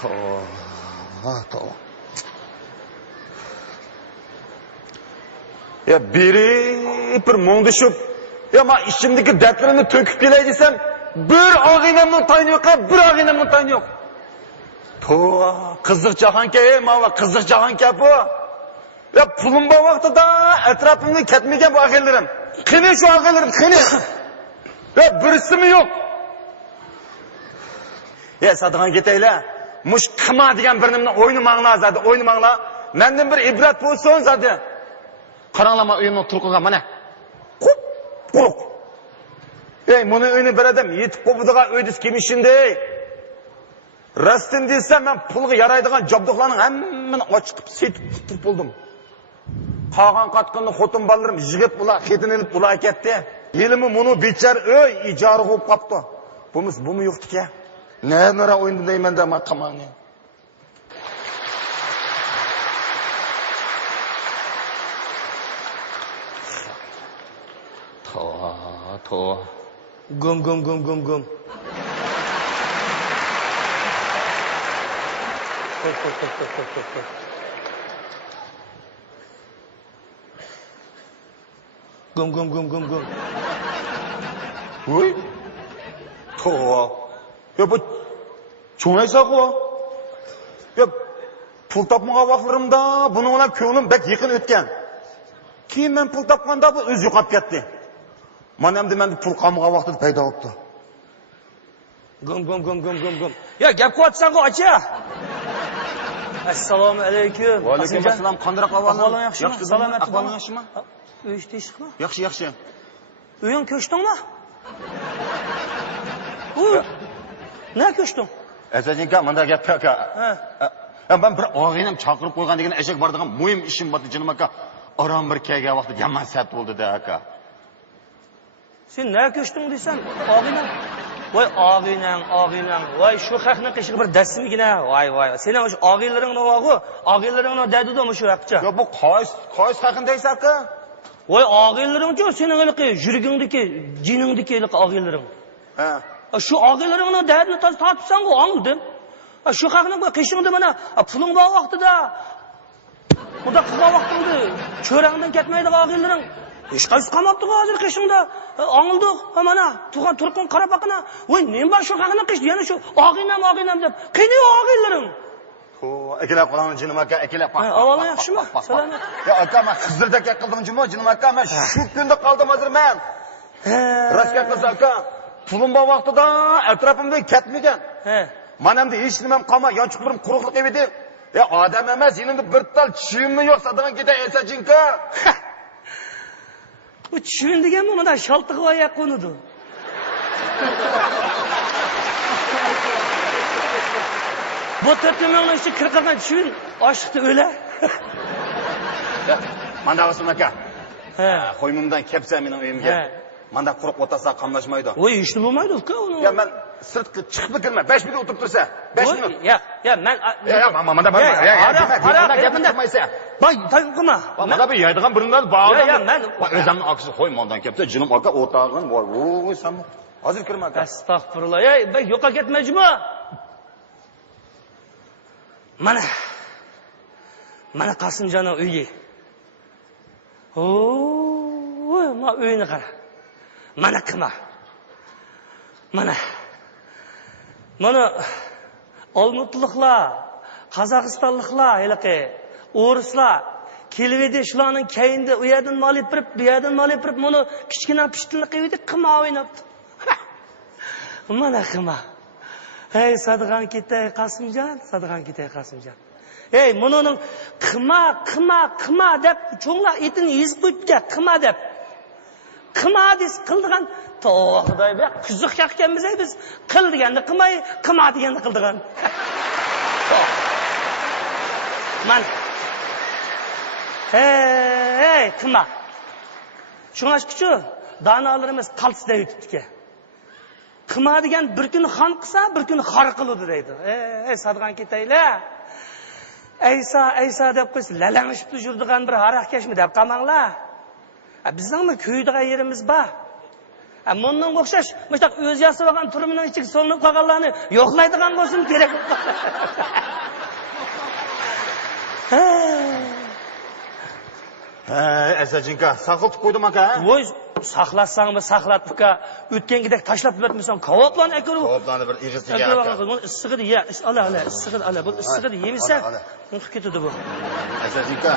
To'g'ri. Ya bir mo'ngdishib, ya men ichimdagi dardlarimni to'kib kelay desam, bir og'inamning tayini yo'q, bir og'inamning tayini yo'q. Qiziq jahonga, mana qiziq jahonga bu. Ya pulim bor vaqtida atrofimdan ketmagan bu og'inlarim. Qani shu og'inlarim, qani. Ya birisimi yo'q. Ya sadigan ketaylar. Mush qima degan bir nimani o'ynamanglar zadi, o'ynamanglar. Mendan bir ibrat bo'lsin zadi. Qaranglar, men uyimning turqiga mana. Quruq. Ey, buni uyni bir odam yetib qo'ydigan uydis kemishinday. Rastin desam, men pulga yaraydigan jobdoqlarning hammani ochib setib tutib bo'ldim. Qolgan qatqinni xotin bolalarim yigit bular, xetin elib bular ketdi. Yelimi buni bechar uy ijara bo'lib qopti. Bumi yo'qdi-ku. Nera o'yindi deymanda men qamani. To. Gum. Gum. Uy. To. Ya bu cho'ngaysa-ku. Ya pul topmagan vaqtlarimda buning bilan ko'nglim bek yaqin o'tgan. Keyin men pul topganda bu o'zi yo'qolib ketdi. Mana endi men pul qolmagan vaqtida paydo bo'ldi. Gum. Ya gap qilyapsan-ku, aka. Assalomu alaykum. Va alaykum assalom. Qanday ahvoling? Yaxshimi? Salomat ahvoling yaxshimi? Uyish teshikmi? Yaxshi. Uying ko'chdingmi? Ne ko'chding? Azajinka, menda gap aka. Ben bir og'inam chaqirib qo'ygan degan eshak bor degan muhim ishim bor jinim aka. Aram bir kelgan vaqtda yomon sat bo'ldi-da aka. Sen ne ko'chding deysan? Og'inam. Voy og'inam. Voy shu haqni qishib bir dasmigina. Voy. Sen o'sha og'inlaring navogu, og'inlaringni dadidimi shu haqcha? Yo bu qo'ys haqindaysa aka. Voy og'inlaring-chi, sening yuragingdagi, jiningdagi og'inlaring. Şu og'inlaringni dadini tortibsan-ku, angildim. Shu haqni qishingda mana puling bor vaqtida. Xudo qilgan vaqtingda cho'rangdan ketmaydigan og'inlaring. Hech qaysi qamabdi hozir qishingda. Angildik. Mana tug'an turqin qarab baqina. Voy, men bor shu haqni qishdi, yana shu og'inam deb. Qani og'inlaring? Akilab qo'ygan jinim aka, akilab. Avvalo yaxshimi? Salomat. Ya aka, men Xizrdek qildim jimo jinim aka, men shu kunda qoldim hozir men. Raska qilsa aka, pulim bor vaqtida atrofimdan ketmagan. Men endi hech nimam qolmay, yonchiqlarim quruqlik edi. Ya odam emas, endi bir tal tushimmi yo'q sadigan ketay esajinka. Bu tushim deganmi, mana shaltig'i oyoq qo'nidi. Bu to'rtmingning ichi kirqagan tushim oshiqdi o'la. Manda bo'lsin aka. Qo'ymimdan kelsa mening uyimga. Manda quruq o'tasa qamlashmaydi. Voy, ishni bo'lmaydi uka uni. Ya men sirtga chiqib kirma, 5 minut o'tirib tursa, 5 minut. Ya men manda bor. Gapni qilmaysa. Voy, qilma. Manda bir yeydigan birindan bor. Men o'zimning aksi qo'ymondan kelsa, jinim aka o'tag'in bor. Voy, sen hozir kirma aka. Astag'firullah. Ey, yo'qa ketmayjimi? Mana Qosimjonning uyi. Men uyini qara. Mana qima. Mana Olmutliqlar, Qozog'istonliklar, o'rislar kelibdi shularning kayinda u yerdan olib kirib, bu yerdan olib kirib, buni kichkina pishtilni qilib qima o'ynabdi. Mana qima. Hey, sadigan ketay Qosimjon. Hey, buning qima deb cho'nglar etini yezib qo'yibdi, qima deb. Qima des qildigan Xudoy be, kuzuq yaqkanmiz biz. Qil deganda qilmay, qima deganda qildigan. Man. Hey, qima. Shunashqichu, donolarimiz qalsida yutibdi-ki. Qima degan bir kun xon qilsa, bir kun xor qiladi deydi. Ey, sadigan ketaylar. Aysa deb qo'ysa, lalangishib yurdigan bir haraqkashmi deb qamanglar. Bizning kuydigan yerimiz bor. Bundan o'xshash, mustaq o'z yasab olgan turimining ichiga solinib qolganlarni yo'qlaydigan bo'lsin kerak. Asachinka, saqiltib qo'ydim aka. Voy, saqlatsang va saqlatibka, o'tgangidek tashlab bermasang, kavoblarni akaru. Kavoblarni bir ig'isiga aka. Buni issig'ini ye, ala, issig'ini ala. Bu issig'ini yemasa, unqib ketadi bu. Asachinka.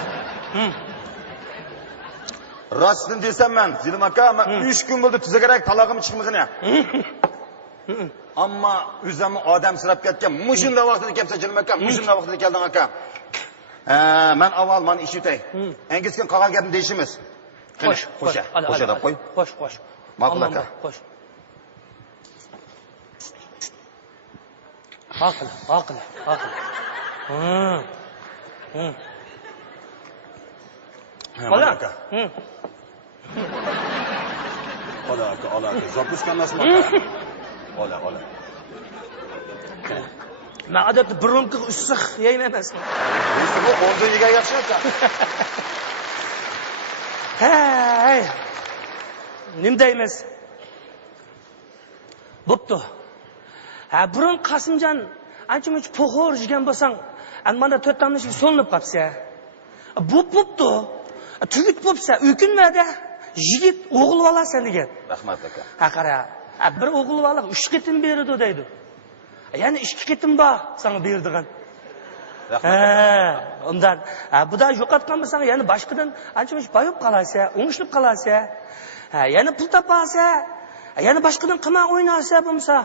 Rostini desam men, Zilim aka, men 3 kun bo'ldi tuzagarak talog'im chiqmag'ini. Ammo o'zimni odam sirab ketgan. Mushunda vaqtida kelsa Zilim aka, mushunda vaqtida kelding aka. Men avval men ish yutay. Engizkin qolgan gapni deyishimiz. Qo'sh. Qo'sha deb qo'y. Qo'sh. Ma'qul aka. Qo'sh. Aql. Ola aka. Ola aka. Zapushkan emasmi aka? Ola. Men odatda burunqi issiq yeyman emasman. Bu o'zing yegan yaxshi aka. Hey. Nim deymiz? Bo'pti. Burun Qasimjon ancha-muncha po'xor yegan bo'lsang, mana 4 tamni so'nib qolsa. Bo'pti. Tugit bo'lsa, o'kinmada. Yigit o'g'il olasan degan. Rahmat aka. Qara. Bir o'g'il bola 3 qitim berdi deydi. Ya'ni 2 qitim bor sana berdigan. Rahmat. Undan bu da yo'qotgan bo'lsang, ya'ni boshqadan ancha-muncha boyib qolasa, o'ngishib qolasa, ya'ni pul topasa, ya'ni boshqadan qimar o'ynasa bo'lsa,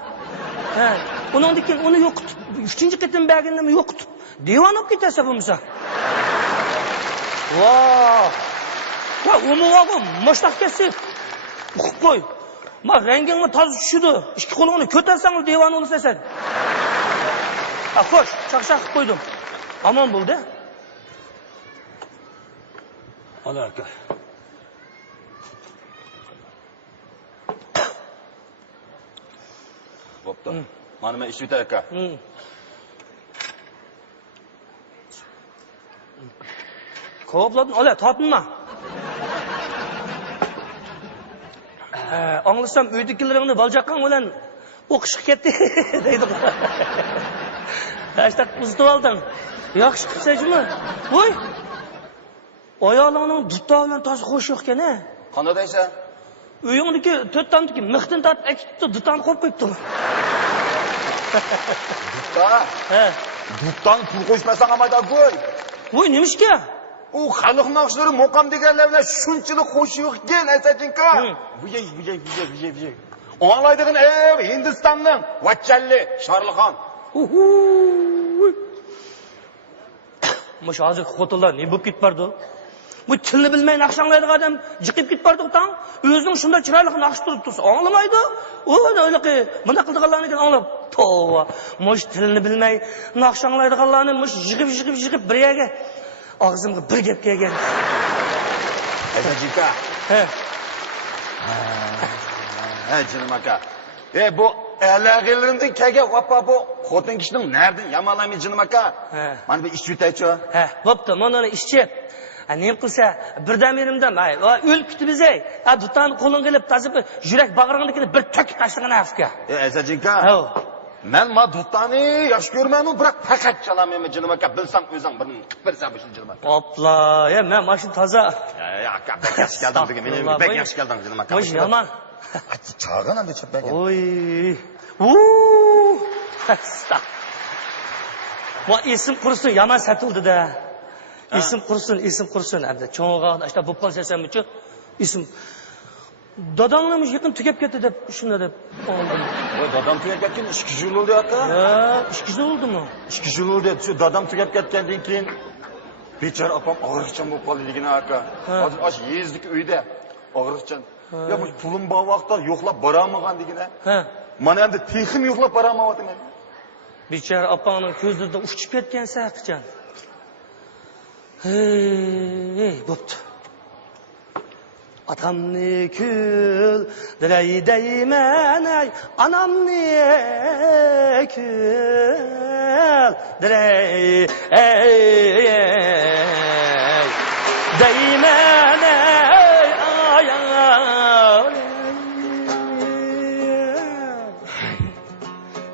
undan keyin uni yo'qotib, 3-chi qitim berganini yo'qotib, devon olib ketasa bo'lsa. Va umumoq mo'shtaq kesib uqib qo'y. Ma rangingni toza tushdi. Ikki qo'lingni ko'tarsang devon o'lsasan. Xo'sh, chaqchaq qilib qo'ydim. Aman bo'ldi. Ola aka. Bo'pti. Mana men ish yutay aka. Ko'pladin, ola, topinma. Anglasam uydagilaringni baljaqqan bilan o'qishga ketdi deydi. Hashtag uzitib olding. Yaxshi qilsajmi? Voy. Oyoqlarning dutta bilan toza xo'sh yo'q-ku-a. Qanday deysan? Uyingdagi 4 tamniki mixdan tortib akitdi, duttani qo'yib qo'yibdi. Dutta? Duttani pul qo'shmasang ham ayta qo'y. Voy, nimishga? U xalq naqshlari muqam deganlar bilan shunchalik xo'sh yo'q-ken, Asachinka. Buyay. O'nglaydigan Hindistonning Vachchalli Sharlixon. Mush hozir xotinlar ne bo'lib ketib bordi? Bu tilni bilmay naqshanglaydigan odam jiqib ketib bordi-ku. O'zining shunda chiroyli naqsh turibdi. Anglamaydi. O'ylaqa bunda qildiganlarni anglab. Tova. Mush tilni bilmay naqshanglaydiganlarni mush jiqib bir yerga og'zimga bir gap kelgan. Asachinka. Jinim aka. Bu alag'ilrimdan kelgan vapa bu xotin kishining nerdan yamanlamay jinim aka. Mana bir ish yutaychi. Bo'pti, mana ishchi. Nim qilsa birdan berimdan, o'lib ketibmiz ey. Dutan qo'ling qilib tasib, yurak bag'ringnikini bir to'kib tashlagan afka. Asachinka. Men ma dutani yaxshi ko'rmayman, biroq faqat chalamayman jinim aka. Bilsam o'zing bir qilib bersan bu jinim aka. Hopla, men mashina toza. Aka, bek yaxshi keldim degan. Men bek yaxshi keldim jinim aka. Mo'sh yaman. Chag'in ham deb bergan. Oy. Va isim qursin, yaman satildi-da. Isim qursin. Endi cho'ng'a ashta bo'lib qolsam-chi, isim dadangni yaqin tugab ketdi deb shunda deb oldim. Voy, dadam tugab ketgan 2 yil bo'ldi aka. 2 yil bo'ldimi? 2 yil bo'ldi. Shu dadam tugab ketgandan keyin bechora opam og'riqchan bo'lib qoldi aka. Hozir osh yezdik uyda. Og'riqchan. Ya bu pulim bor vaqtda yo'qlab boramagan degina. Mana endi texim yo'qlab boramayapman. Bechora opangning ko'zlarida uchib ketgan saqichan. Hey, bo'pti. Atamni kül dilay deyman ay, anamni kül dilay deyman ay,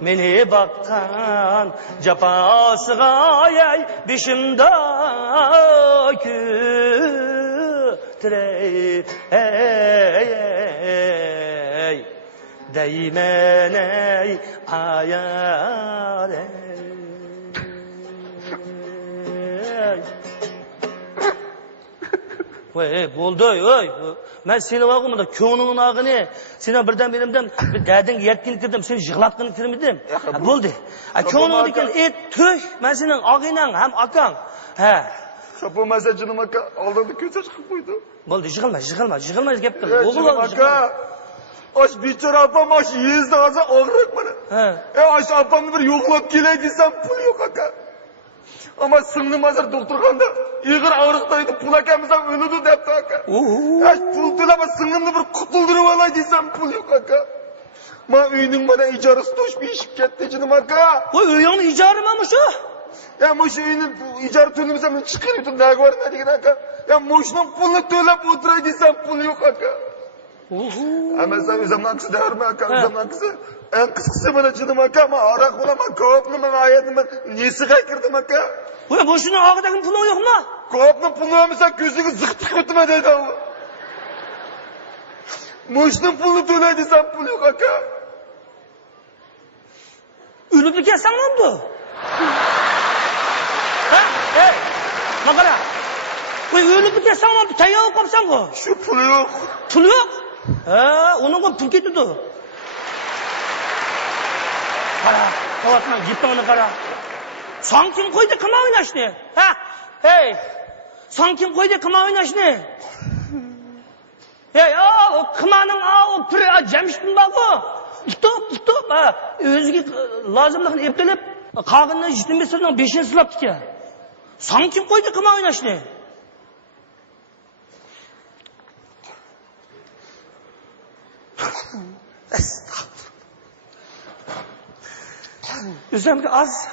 meni baqqan jafosiga ey beshimda kütrey ey deymen ey ayar ey. Voy bo'ldi oy. Men seni vaqtimda ko'nglimning og'ini, seni birdan berimdan bir dading yetkin kirdim, seni yig'latqin kirmidim. Bo'ldi. Ko'nglimda ekan to'y, men sening og'inang ham akang. Ha. Bo'lmasa jinim aka, oldinda ko'cha chiqib qo'ydi. Bo'ldi, yig'ilma gap qil. O'g'il aka. Osh bechora opam osh yezdi hozir og'riq mana. Ha. Osh opamni bir yo'qlab kelay desam pul yo'q aka. Ama singlim hozir doktorxonada ig'ir og'riqdaydi, pul akamiz ham o'ladi debdi aka. Pul to'lab singlimni bir qutuldirib olay desam pul yo'q aka. Men uyning mana ijarasi to'shib eshib ketdi jinim aka. Voy, uyingni ijarimi shu? Ya shu uyni ijara to'lamasam chiqib turib dogovorni degan aka. Ya shundan pulni to'lab o'tiray desam pul yo'q aka. Ama sen o'zimdan qisi derme aka, o'zimdan qisi. En qisqasi mana jinim aka, men aroq bo'laman, ko'pni men ayetdim, nesiga kirdim aka. Voy, bu shuni og'idagi puli yo'qmi? Ko'pni pulni olmasa ko'ziga ziq tiqib o'tma deydi u. Mo'shni pulni to'lay desam pul yo'q aka. O'lib ketsanmi bu? Ha? Hey, maqara. Voy, o'lib ketsanmi bu? Tayyor qolsan-ku. Shu pul yo'q. Pul yo'q? Ha, uningga pul ketdi. Qara, qavatman, gitmani qara. Sen kim koydu kıma oynashni? Ha? Hey! Sen kim koydu kıma oynashni? Hey, o kımanın o piri Cemşit'in bak o. Tutup, ha. Özgü lazımlıkını eptelep, kağınla jittin besirden 5'ini sılaptık ya. Sen kim koydu kıma oynashni? Üzerimde az.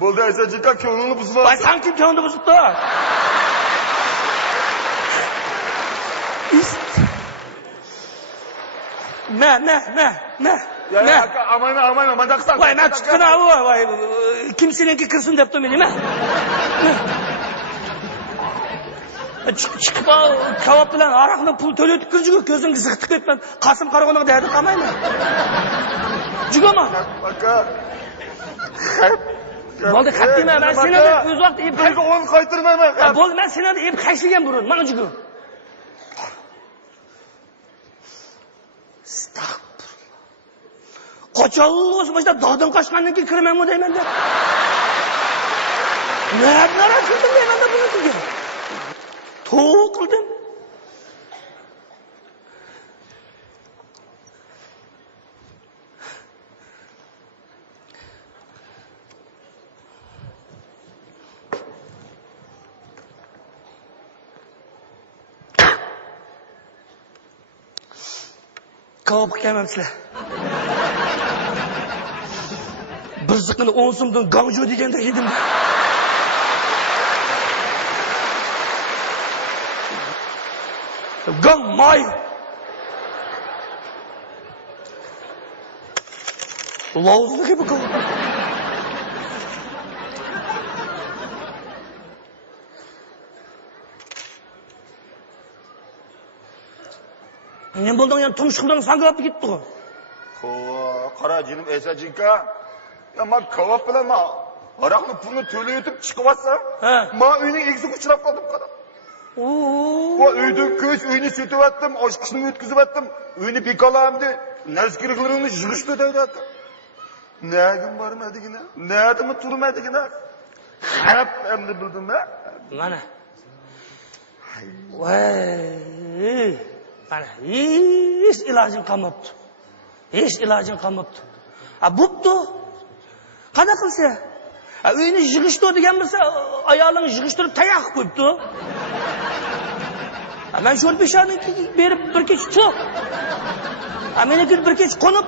Bo'ldi aytsa ko'nglini buzma. Vay, sen kim ko'nglini buzibdi? Ne? Ya aka, aman, mandaqsan. Vay, ben çıkkına vay. Kimseninki kırsın depti meni, ne? Çıkıp kavap bilen araqdan pul töletip kirjigu, ko'zingga ziq tiqib etmen, Qasım qarag'oniga derdi qamaymi? Jugama. Aka. Bo'ldi, qatdima, men seni o'z vaqt ep Pulga 10 qaytirmayman. Bo'ldi, men seni ep qaysigan burun, mana jugu. Qo'chonli o'sib başta dodin qochgandan keyin kiramanmi deyman deb. Nima qildim deyman deb buni degan. To'q qildim. Kavap kelmemsizlar. Bir zıkkını 10 so'mdan gangjo deganda yedim. Gang may. Lozlu gibi kavap. Ne buldun yani tumşuklarını sangırıp gitti o. Qara jinim esajika. Ya men kavap bilan men araqni pulni to'lay o'tib chiqib olsam, men uyning egisiga uchrab qoldim qara. Va uyda ko'z uyni setib oshqishni o'tkazib atdim, uyni bekolamdi, narskiriklarni yig'ishdi deydi aka. Nagim bormadigina, nadimi turmadigina. Qarab endi bildim ha. Mana. Voy. Mana hech ilojim qolmabdi. Hech ilojim qolmabdi. Bo'pti. Qana qilsa? Uyni yig'ishdi degan bo'lsa, ayoling yig'ishtirib tayoq qo'yibdi. Men sho'r peshani berib bir kech chiq. Meniki bir kech qo'nib,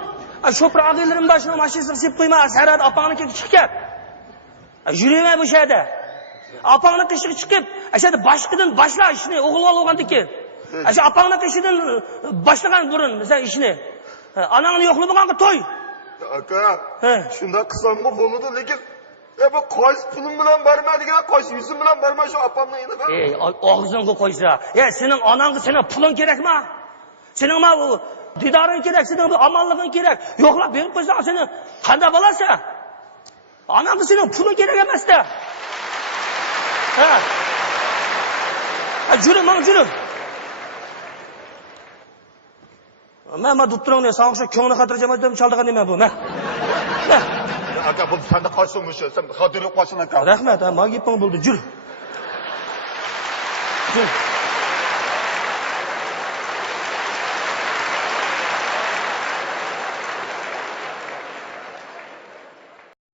sho'pir og'aylarim boshini mashinasiga sepib qo'yma, sarad opangni chiqib. Yurayman bu yerda. Opangni qishiga chiqib, ashada boshqidan boshla ishni, o'g'il olgandan keyin. Asha opangni qishidan boshlagan burun, sen ishni. Anangni yo'qlamaganga to'y. Aka, shunda qilsam bo'ladi, lekin bu qaysi pulim bilan bermaydigan, qaysi yuzim bilan bermay shu opamni iniga. Og'zingga qo'ysa. Sening onangga sening puling kerakmi? Sening ma bu didoring kerak, sening bu omonliging kerak. Yo'qlab berib qo'ysang, seni qanday bo'lasa? Onangga sening puling kerak emas-da. Juri, mana juri. Men doktorning sog'liq shu ko'ngli xotirjam chaldigan nima bu? Aka, bu senda qaysi sen xotirib qolsin aka. Rahmat, ma gaping bo'ldi, jur. Jur.